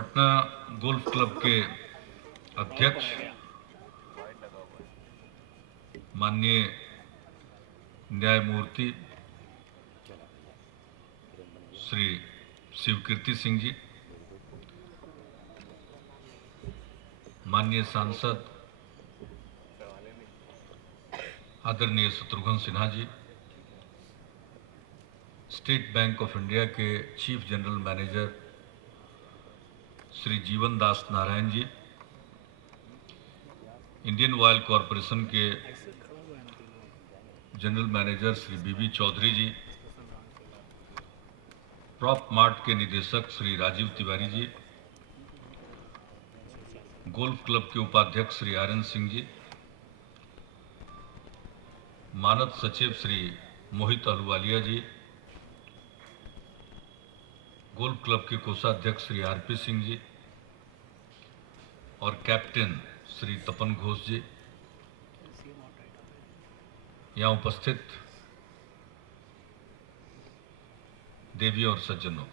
Patna golf club के अध्यक्ष माननीय न्यायमूर्ति श्री शिवकीर्ति सिंह जी, माननीय सांसद आदरणीय Shatrughan Sinha ji, state bank of India के चीफ जनरल मैनेजर श्री जीवन दास Narayan ji, Indian oil corporation के जनरल मैनेजर श्री बीबी चौधरी जी, प्रॉप मार्ट के निदेशक श्री राजीव तिवारी जी, गोल्फ क्लब के उपाध्यक्ष श्री आर्यन सिंह जी, मानद सचिव श्री मोहित अहलुवालिया जी, गोल्फ क्लब के कोषाध्यक्ष श्री आरपी सिंह जी और कैप्टन श्री तपन घोष जी, यहाँ उपस्थित देवी और सज्जनों,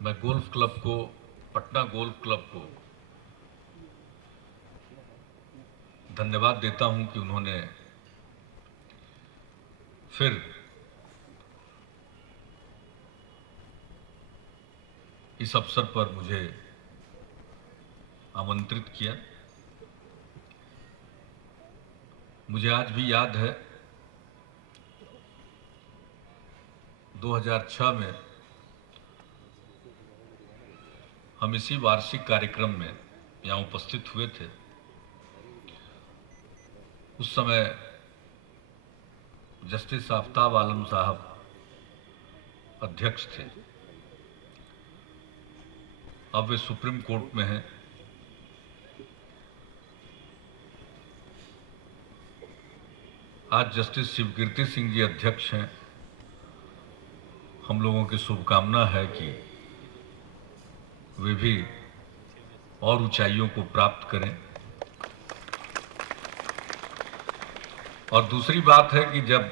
मैं गोल्फ क्लब को, पटना गोल्फ क्लब को धन्यवाद देता हूं कि उन्होंने फिर इस अवसर पर मुझे आमंत्रित किया। मुझे आज भी याद है 2006 में हम इसी वार्षिक कार्यक्रम में यहाँ उपस्थित हुए थे। उस समय जस्टिस आफ्ताब आलम साहब अध्यक्ष थे, अब वे सुप्रीम कोर्ट में हैं। आज जस्टिस शिवकीर्ति सिंह जी अध्यक्ष हैं। हम लोगों की शुभकामना है कि वे भी और ऊंचाइयों को प्राप्त करें। और दूसरी बात है कि जब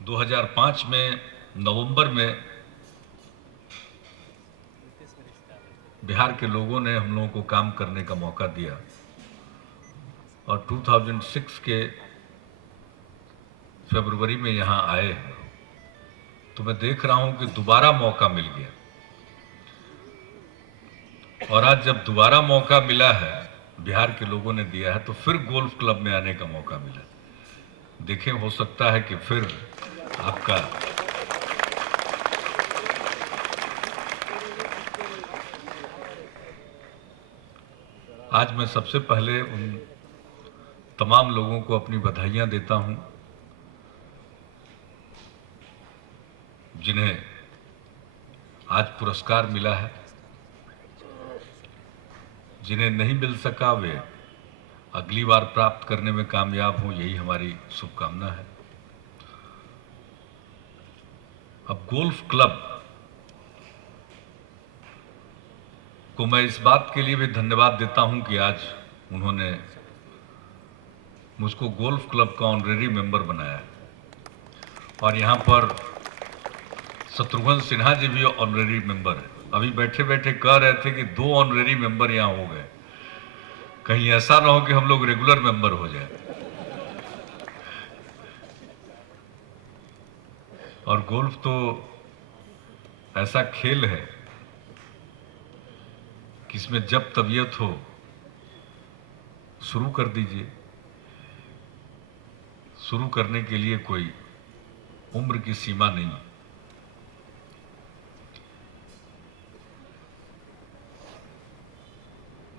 2005 में नवंबर में बिहार के लोगों ने हम लोगों को काम करने का मौका दिया और 2006 के फरवरी में यहाँ आए, तो मैं देख रहा हूं कि दोबारा मौका मिल गया। और आज जब दोबारा मौका मिला है, बिहार के लोगों ने दिया है, तो फिर गोल्फ क्लब में आने का मौका मिला। देखें, हो सकता है कि फिर आपका आज मैं सबसे पहले उन तमाम लोगों को अपनी बधाइयां देता हूं जिन्हें आज पुरस्कार मिला है। जिन्हें नहीं मिल सका वे अगली बार प्राप्त करने में कामयाब हों, यही हमारी शुभकामना है। अब गोल्फ क्लब को मैं इस बात के लिए भी धन्यवाद देता हूं कि आज उन्होंने मुझको गोल्फ क्लब का ऑनरेरी मेंबर बनाया। और यहां पर शत्रुघ्न सिन्हा जी भी ऑनरेरी मेंबर है। अभी बैठे बैठे कह रहे थे कि 2 ऑनरेरी मेंबर यहां हो गए, कहीं ऐसा ना हो कि हम लोग रेगुलर मेंबर हो जाए। और गोल्फ तो ऐसा खेल है कि इसमें जब तबीयत हो शुरू कर दीजिए। शुरू करने के लिए कोई उम्र की सीमा नहीं।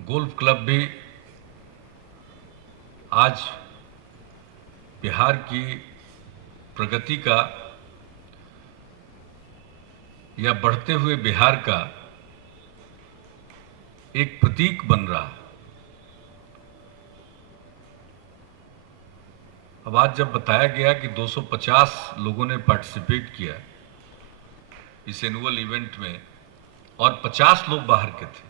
गोल्फ क्लब भी आज बिहार की प्रगति का या बढ़ते हुए बिहार का एक प्रतीक बन रहा है। अब आज जब बताया गया कि 250 लोगों ने पार्टिसिपेट किया इस एनुअल इवेंट में और 50 लोग बाहर के थे,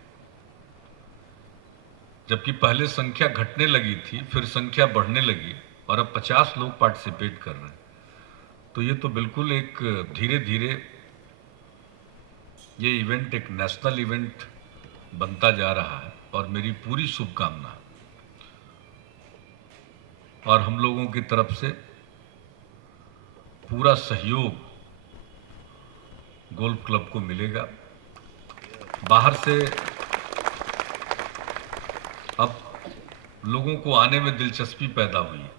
जबकि पहले संख्या घटने लगी थी, फिर संख्या बढ़ने लगी और अब 50 लोग पार्टिसिपेट कर रहे हैं, तो ये तो बिल्कुल एक धीरे धीरे ये इवेंट एक नेशनल इवेंट बनता जा रहा है और मेरी पूरी शुभकामना और हम लोगों की तरफ से पूरा सहयोग गोल्फ क्लब को मिलेगा। बाहर से अब लोगों को आने में दिलचस्पी पैदा हुई है।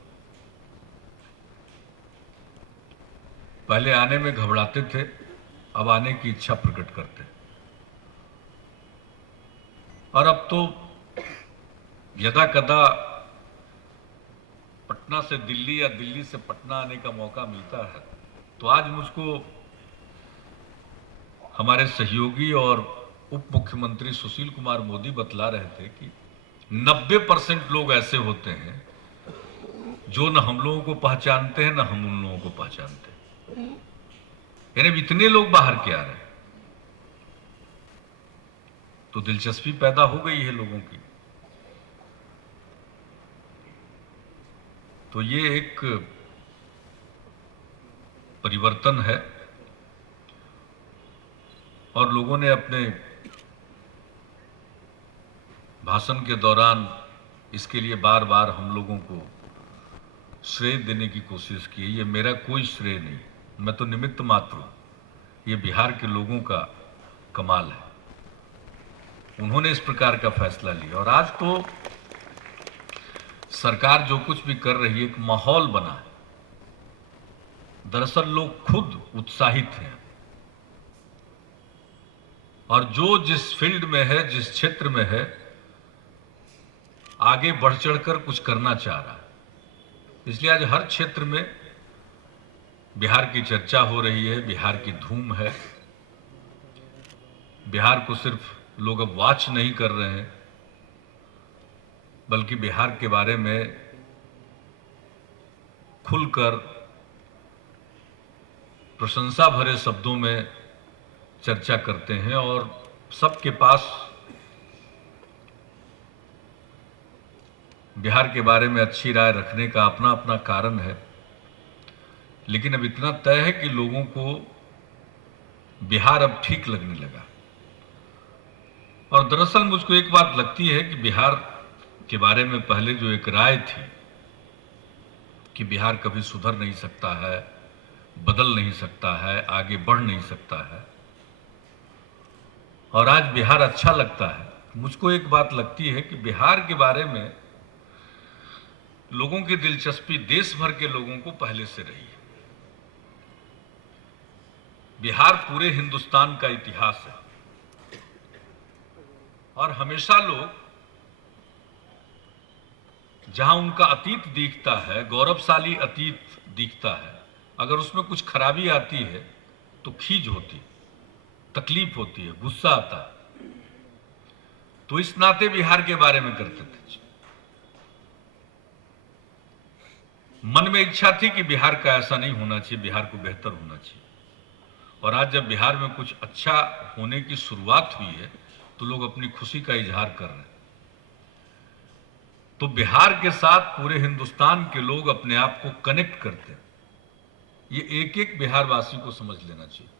पहले आने में घबराते थे, अब आने की इच्छा प्रकट करते हैं। और अब तो यदा कदा पटना से दिल्ली या दिल्ली से पटना आने का मौका मिलता है, तो आज मुझको हमारे सहयोगी और उप मुख्यमंत्री सुशील कुमार मोदी बतला रहे थे कि 90% लोग ऐसे होते हैं जो न हम लोगों को पहचानते हैं न हम उन लोगों को पहचानते हैं। यानी इतने लोग बाहर के आ रहे हैं, तो दिलचस्पी पैदा हो गई है लोगों की। तो ये एक परिवर्तन है और लोगों ने अपने भाषण के दौरान इसके लिए बार बार हम लोगों को श्रेय देने की कोशिश की है। ये मेरा कोई श्रेय नहीं, मैं तो निमित्त मात्र हूं। ये बिहार के लोगों का कमाल है, उन्होंने इस प्रकार का फैसला लिया। और आज तो सरकार जो कुछ भी कर रही है, एक माहौल बना है। दरअसल लोग खुद उत्साहित हैं और जो जिस फील्ड में है, जिस क्षेत्र में है, आगे बढ़ चढ़कर कुछ करना चाह रहा है। इसलिए आज हर क्षेत्र में बिहार की चर्चा हो रही है, बिहार की धूम है। बिहार को सिर्फ लोग अब वॉच नहीं कर रहे हैं, बल्कि बिहार के बारे में खुलकर प्रशंसा भरे शब्दों में चर्चा करते हैं और सबके पास बिहार के बारे में अच्छी राय रखने का अपना अपना कारण है। लेकिन अब इतना तय है कि लोगों को बिहार अब ठीक लगने लगा। और दरअसल मुझको एक बात लगती है कि बिहार के बारे में पहले जो एक राय थी कि बिहार कभी सुधर नहीं सकता है, बदल नहीं सकता है, आगे बढ़ नहीं सकता है, और आज बिहार अच्छा लगता है। मुझको एक बात लगती है कि बिहार के बारे में लोगों की दिलचस्पी देश भर के लोगों को पहले से रही है। बिहार पूरे हिंदुस्तान का इतिहास है और हमेशा लोग जहां उनका अतीत दिखता है, गौरवशाली अतीत दिखता है, अगर उसमें कुछ खराबी आती है तो खीज होती है, तकलीफ होती है, गुस्सा आता है। तो इस नाते बिहार के बारे में करते थे। मन में इच्छा थी कि बिहार का ऐसा नहीं होना चाहिए, बिहार को बेहतर होना चाहिए। और आज जब बिहार में कुछ अच्छा होने की शुरुआत हुई है तो लोग अपनी खुशी का इजहार कर रहे हैं। तो बिहार के साथ पूरे हिंदुस्तान के लोग अपने आप को कनेक्ट करते हैं। ये एक एक बिहार वासी को समझ लेना चाहिए,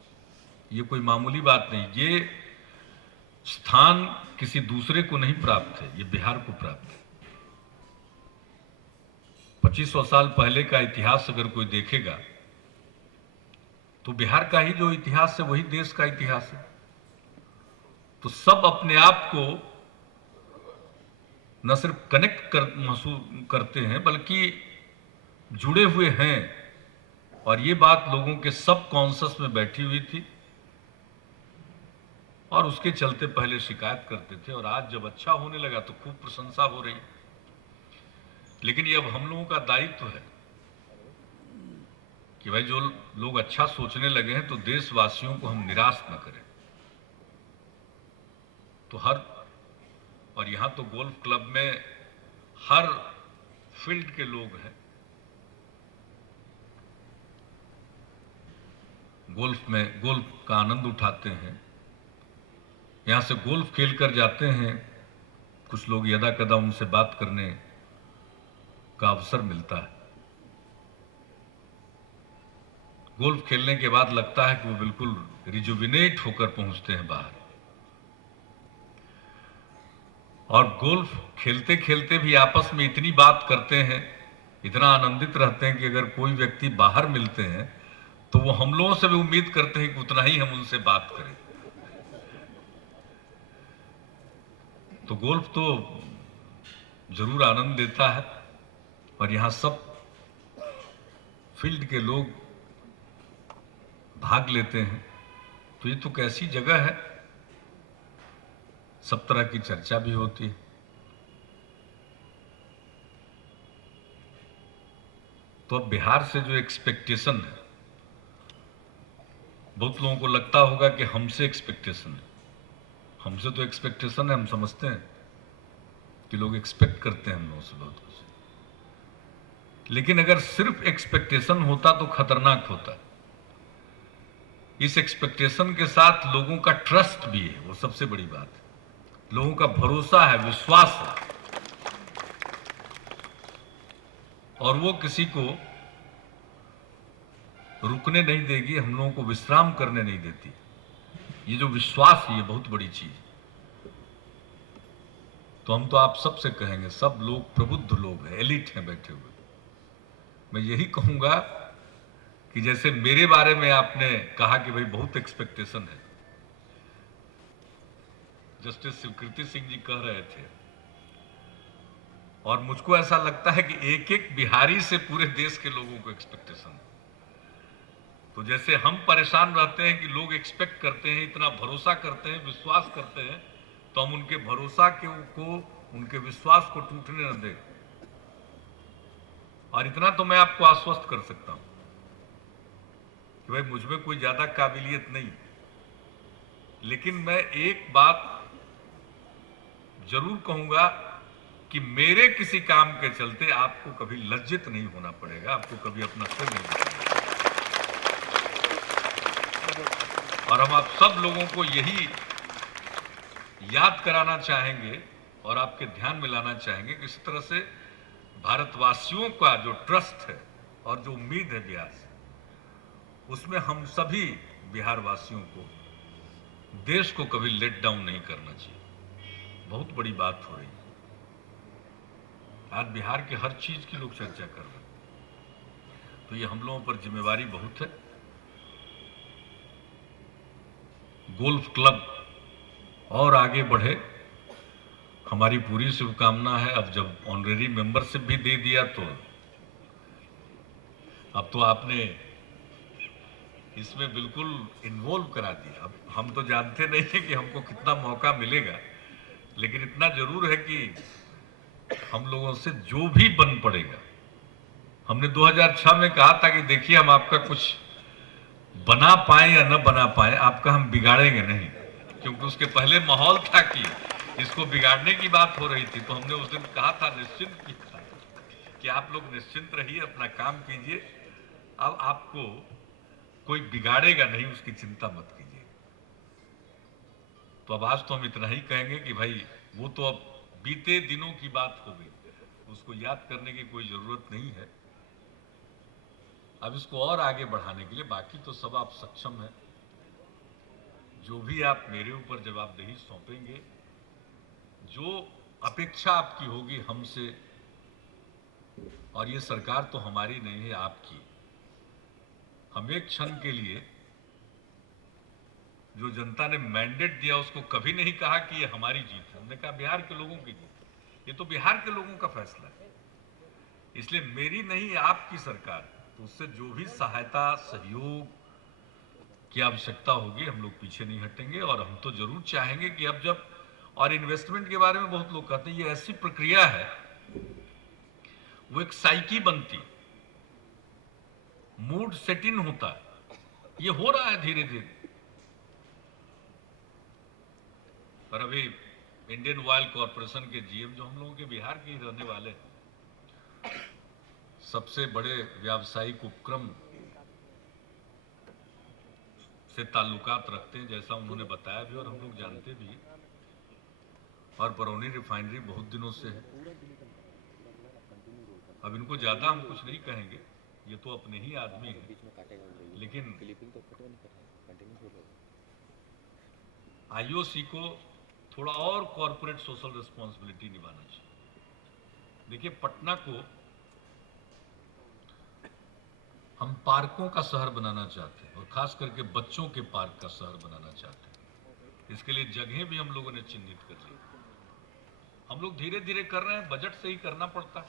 ये कोई मामूली बात नहीं। ये स्थान किसी दूसरे को नहीं प्राप्त है, ये बिहार को प्राप्त है। 2500 साल पहले का इतिहास अगर कोई देखेगा तो बिहार का ही जो इतिहास है वही देश का इतिहास है। तो सब अपने आप को न सिर्फ कनेक्ट महसूस करते हैं बल्कि जुड़े हुए हैं। और ये बात लोगों के सब कॉन्शस में बैठी हुई थी और उसके चलते पहले शिकायत करते थे और आज जब अच्छा होने लगा तो खूब प्रशंसा हो रही। लेकिन ये अब हम लोगों का दायित्व है कि भाई जो लोग अच्छा सोचने लगे हैं तो देशवासियों को हम निराश न करें। तो और यहां तो गोल्फ क्लब में हर फील्ड के लोग हैं। गोल्फ का आनंद उठाते हैं, यहां से गोल्फ खेलकर जाते हैं। कुछ लोग यदा कदा उनसे बात करने का अवसर मिलता है। गोल्फ खेलने के बाद लगता है कि वो बिल्कुल रिजुविनेट होकर पहुंचते हैं बाहर। और गोल्फ खेलते खेलते भी आपस में इतनी बात करते हैं, इतना आनंदित रहते हैं कि अगर कोई व्यक्ति बाहर मिलते हैं तो वो हम लोगों से भी उम्मीद करते हैं कि उतना ही हम उनसे बात करें। तो गोल्फ तो जरूर आनंद देता है, और यहां सब फील्ड के लोग भाग लेते हैं। तो ये तो कैसी जगह है, सब तरह की चर्चा भी होती है। तो अब बिहार से जो एक्सपेक्टेशन है, बहुत लोगों को लगता होगा कि हमसे एक्सपेक्टेशन है। हमसे तो एक्सपेक्टेशन है, हम समझते हैं कि लोग एक्सपेक्ट करते हैं हम लोगों से बहुत कुछ, लेकिन अगर सिर्फ एक्सपेक्टेशन होता तो खतरनाक होता। इस एक्सपेक्टेशन के साथ लोगों का ट्रस्ट भी है, वो सबसे बड़ी बात है। लोगों का भरोसा है, विश्वास है, और वो किसी को रुकने नहीं देगी, हम लोगों को विश्राम करने नहीं देती। ये जो विश्वास है, ये बहुत बड़ी चीज है। तो हम तो आप सबसे कहेंगे, सब लोग प्रबुद्ध लोग हैं, एलिट हैं बैठे हुए। मैं यही कहूंगा कि जैसे मेरे बारे में आपने कहा कि भाई बहुत एक्सपेक्टेशन है, जस्टिस शिवकृति सिंह जी कह रहे थे, और मुझको ऐसा लगता है कि एक एक बिहारी से पूरे देश के लोगों को एक्सपेक्टेशन है। तो जैसे हम परेशान रहते हैं कि लोग एक्सपेक्ट करते हैं, इतना भरोसा करते हैं, विश्वास करते हैं, तो हम उनके भरोसा को उनके विश्वास को टूटने न दें। और इतना तो मैं आपको आश्वस्त कर सकता हूं कि भाई मुझ में कोई ज्यादा काबिलियत नहीं, लेकिन मैं एक बात जरूर कहूंगा कि मेरे किसी काम के चलते आपको कभी लज्जित नहीं होना पड़ेगा, आपको कभी अपना सिर नहीं दिखाना। और हम आप सब लोगों को यही याद कराना चाहेंगे और आपके ध्यान में लाना चाहेंगे कि इस तरह से भारतवासियों का जो ट्रस्ट है और जो उम्मीद है बिहार से, उसमें हम सभी बिहार वासियों को, देश को कभी लेट डाउन नहीं करना चाहिए। बहुत बड़ी बात हो रही है आज, बिहार के हर चीज की लोग चर्चा कर रहे हैं, तो ये हम लोगों पर जिम्मेवारी बहुत है। गोल्फ क्लब और आगे बढ़े, हमारी पूरी शुभकामना है। अब जब ऑनरेरी मेंबरशिप भी दे दिया तो अब तो आपने इसमें बिल्कुल इन्वॉल्व करा दिया। अब हम तो जानते नहीं है कि हमको कितना मौका मिलेगा, लेकिन इतना जरूर है कि हम लोगों से जो भी बन पड़ेगा। हमने 2006 में कहा था कि देखिए हम आपका कुछ बना पाए या न बना पाए, आपका हम बिगाड़ेंगे नहीं, क्योंकि उसके पहले माहौल था कि इसको बिगाड़ने की बात हो रही थी। तो हमने उस दिन कहा था, निश्चिंत किया कि आप लोग निश्चिंत रहिए, अपना काम कीजिए, अब आपको कोई बिगाड़ेगा नहीं, उसकी चिंता मत कीजिए। तो अब आज तो हम इतना ही कहेंगे कि भाई वो तो अब बीते दिनों की बात हो गई, उसको याद करने की कोई जरूरत नहीं है। अब इसको और आगे बढ़ाने के लिए बाकी तो सब आप सक्षम हैं। जो भी आप मेरे ऊपर जवाबदेही सौंपेंगे, जो अपेक्षा आपकी होगी हमसे, और ये सरकार तो हमारी नहीं है, आपकी। हम एक क्षण के लिए जो जनता ने मैंडेट दिया उसको कभी नहीं कहा कि ये हमारी जीत है, हमने कहा बिहार के लोगों की जीत है। ये तो बिहार के लोगों का फैसला है, इसलिए मेरी नहीं आपकी सरकार, तो उससे जो भी सहायता सहयोग की आवश्यकता होगी हम लोग पीछे नहीं हटेंगे। और हम तो जरूर चाहेंगे कि अब जब, और इन्वेस्टमेंट के बारे में बहुत लोग कहते हैं ये ऐसी प्रक्रिया है, वो एक साइकी बनती, मूड सेट इन होता है, ये हो रहा है धीरे धीरे। पर अभी इंडियन ऑयल कॉरपोरेशन के जीएम, जो हम लोगों के बिहार के ही रहने वाले हैं, सबसे बड़े व्यावसायिक उपक्रम से ताल्लुकात रखते हैं, जैसा उन्होंने बताया भी और हम लोग जानते भी। और बरौनी रिफाइनरी बहुत दिनों से है। अब इनको ज्यादा हम कुछ नहीं कहेंगे, ये तो अपने ही आदमी है, लेकिन आईओसी को थोड़ा और कॉर्पोरेट सोशल रिस्पॉन्सिबिलिटी निभाना चाहिए। देखिए, पटना को हम पार्कों का शहर बनाना चाहते हैं और खास करके बच्चों के पार्क का शहर बनाना चाहते हैं। इसके लिए जगह भी हम लोगों ने चिन्हित कर ली। हम लोग धीरे धीरे कर रहे हैं, बजट से ही करना पड़ता है,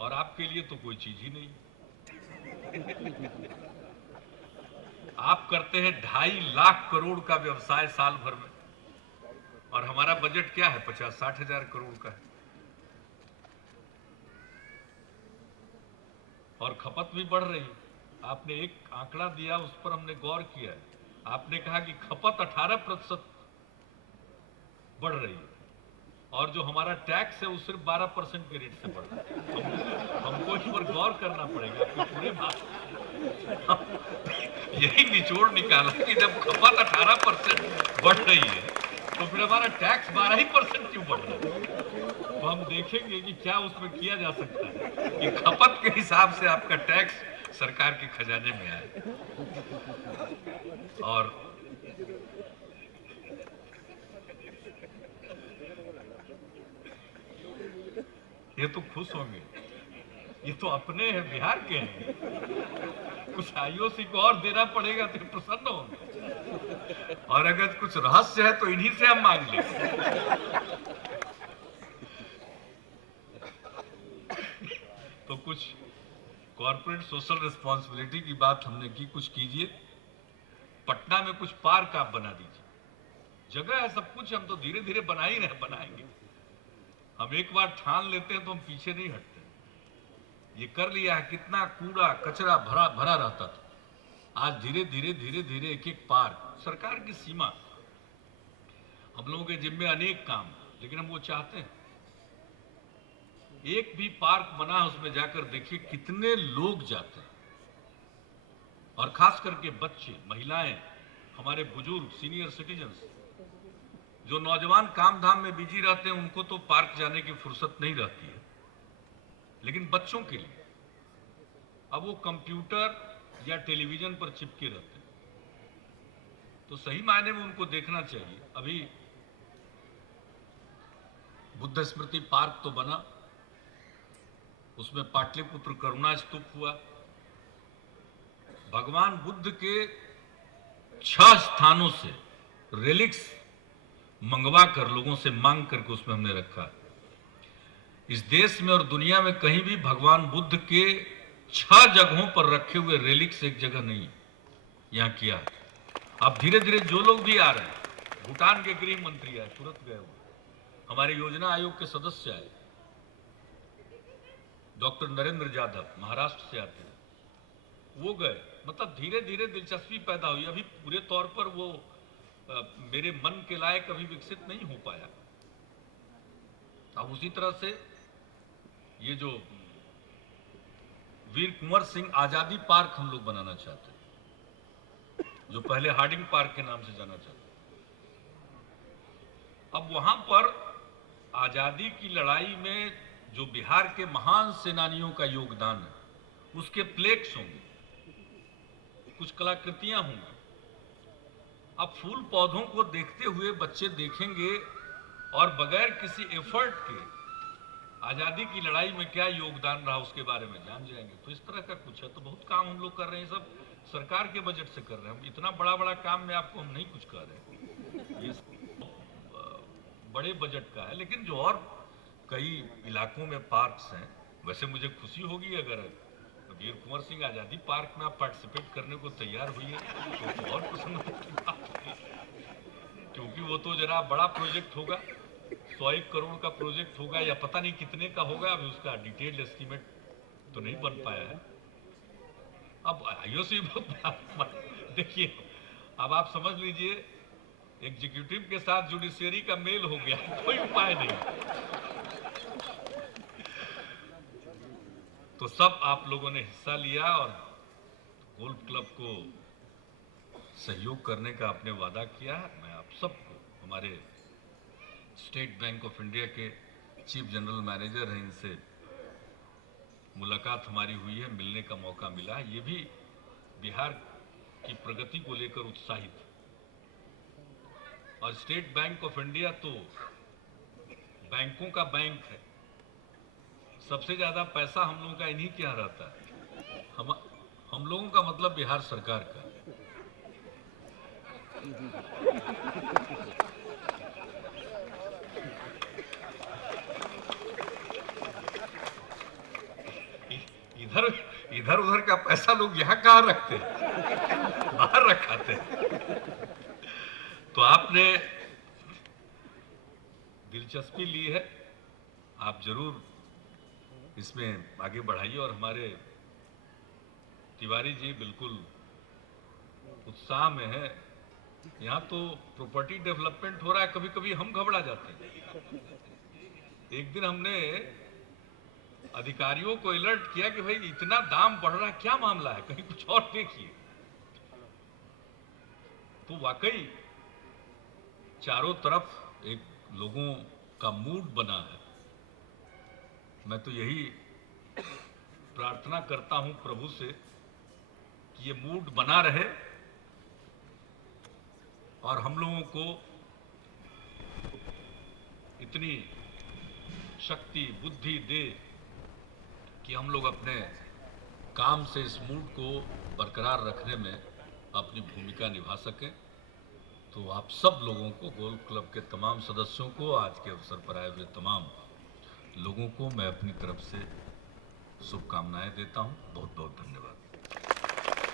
और आपके लिए तो कोई चीज ही नहीं। आप करते हैं 2.5 लाख करोड़ का व्यवसाय साल भर में, और हमारा बजट क्या है, 50-60 हजार करोड़ का है। और खपत भी बढ़ रही है। आपने एक आंकड़ा दिया, उस पर हमने गौर किया। आपने कहा कि खपत 18% बढ़ रही है, और जो हमारा टैक्स है वो सिर्फ 12% के रेट से बढ़ रहा है। हमको इस पर गौर करना पड़ेगा। आपकी पूरे बात यही निचोड़ निकाला कि जब खपत 18% बढ़ रही है तो फिर हमारा टैक्स 12% क्यों बढ़ रहा है। तो हम देखेंगे कि क्या उसमें किया जा सकता है कि खपत के हिसाब से आपका टैक्स सरकार के खजाने में आए। और ये तो खुश होंगे, ये तो अपने हैं, बिहार के हैं। कुछ आईओसी को और देना पड़ेगा तो प्रसन्न होंगे, और अगर कुछ रहस्य है तो इन्हीं से हम मांग लेंगे। तो कुछ कॉर्पोरेट सोशल रिस्पॉन्सिबिलिटी की बात हमने की, कुछ कीजिए। पटना में कुछ पार्क आप बना दीजिए, जगह है, सब कुछ, हम तो धीरे धीरे बना ही रहे, बनाएंगे। हम एक बार ठान लेते हैं तो हम पीछे नहीं हटते। ये कर लिया है, कितना कूड़ा कचरा भरा भरा रहता था। आज धीरे धीरे धीरे धीरे एक एक पार्क, सरकार की सीमा, हम लोगों के जिम्मे अनेक काम, लेकिन हम वो चाहते हैं। एक भी पार्क बना है, उसमें जाकर देखिए कितने लोग जाते हैं, और खास करके बच्चे, महिलाएं, हमारे बुजुर्ग, सीनियर सिटीजन्स, जो नौजवान काम धाम में बिजी रहते हैं, उनको तो पार्क जाने की फुर्सत नहीं रहती है। लेकिन बच्चों के लिए अब वो कंप्यूटर या टेलीविजन पर चिपके रहते हैं, तो सही मायने में उनको देखना चाहिए। अभी बुद्ध स्मृति पार्क तो बना, उसमें पाटलिपुत्र करुणा स्तूप हुआ। भगवान बुद्ध के 6 स्थानों से रेलिक्स मंगवा कर, लोगों से मांग करके उसमें हमने रखा। इस देश में और दुनिया में कहीं भी भगवान बुद्ध के 6 जगहों पर रखे हुए रेलिक्स एक जगह नहीं, यहां किया। अब धीरे धीरे जो लोग भी आ रहे हैं, भूटान के गृह मंत्री आए, तुरंत गए हुए, हमारे योजना आयोग के सदस्य आए, डॉक्टर नरेंद्र यादव महाराष्ट्र से आते हैं, वो गए। मतलब धीरे धीरे दिलचस्पी पैदा हुई। अभी पूरे तौर पर वो मेरे मन के लायक अभी विकसित नहीं हो पाया। अब उसी तरह से ये जो वीर कुंवर सिंह आजादी पार्क हम लोग बनाना चाहते हैं, जो पहले हार्डिंग पार्क के नाम से जाना चाहते हैं। अब वहां पर आजादी की लड़ाई में जो बिहार के महान सेनानियों का योगदान है, उसके प्लेक्स होंगे, कुछ कलाकृतियां होंगी। अब फूल पौधों को देखते हुए बच्चे देखेंगे और बगैर किसी एफर्ट के आजादी की लड़ाई में क्या योगदान रहा उसके बारे में जान जाएंगे। तो इस तरह का कुछ है। तो बहुत काम हम लोग कर रहे हैं, सब सरकार के बजट से कर रहे हैं। इतना बड़ा बड़ा काम में आपको हम नहीं कुछ कर रहे, ये बड़े बजट का है। लेकिन जो और कई इलाकों में पार्क्स हैं, वैसे मुझे खुशी होगी अगर वीर कुंवर सिंह आजादी पार्क में आप पार्टिसिपेट करने को तैयार हुई है, तो और प्रसन्नता की बात है, क्योंकि वो तो जरा बड़ा प्रोजेक्ट होगा, 101 करोड़ का प्रोजेक्ट होगा, या पता नहीं कितने का होगा। अभी उसका डिटेल्ड एस्टीमेट तो नहीं बन पाया है। अब आईओसी देखिए, अब आप समझ लीजिए एग्जीक्यूटिव के साथ जुडिशियरी का मेल हो गया, कोई उपाय नहीं। तो सब आप लोगों ने हिस्सा लिया और गोल्फ क्लब को सहयोग करने का आपने वादा किया है। मैं आप सबको, हमारे स्टेट बैंक ऑफ इंडिया के चीफ जनरल मैनेजर हैं, इनसे मुलाकात हमारी हुई है, मिलने का मौका मिला है। ये भी बिहार की प्रगति को लेकर उत्साहित है। और स्टेट बैंक ऑफ इंडिया तो बैंकों का बैंक है। सबसे ज्यादा पैसा हम लोगों का इन्हीं के यहाँ रहता है। हम लोगों का मतलब बिहार सरकार का। इधर इधर उधर का पैसा लोग यहाँ कहाँ रखते हैं, बाहर रखाते हैं। तो आपने दिलचस्पी ली है, आप जरूर इसमें आगे बढ़ाइए। और हमारे तिवारी जी बिल्कुल उत्साह में है। यहाँ तो प्रॉपर्टी डेवलपमेंट हो रहा है, कभी कभी हम घबरा जाते हैं। एक दिन हमने अधिकारियों को अलर्ट किया कि भाई इतना दाम बढ़ रहा है, क्या मामला है, कहीं कुछ और देखिए। तो वाकई चारों तरफ एक लोगों का मूड बना है। मैं तो यही प्रार्थना करता हूं प्रभु से कि ये मूड बना रहे और हम लोगों को इतनी शक्ति बुद्धि दे कि हम लोग अपने काम से इस मूड को बरकरार रखने में अपनी भूमिका निभा सकें। तो आप सब लोगों को, गोल्फ क्लब के तमाम सदस्यों को, आज के अवसर पर आए हुए तमाम लोगों को मैं अपनी तरफ से शुभकामनाएं देता हूं। बहुत बहुत धन्यवाद।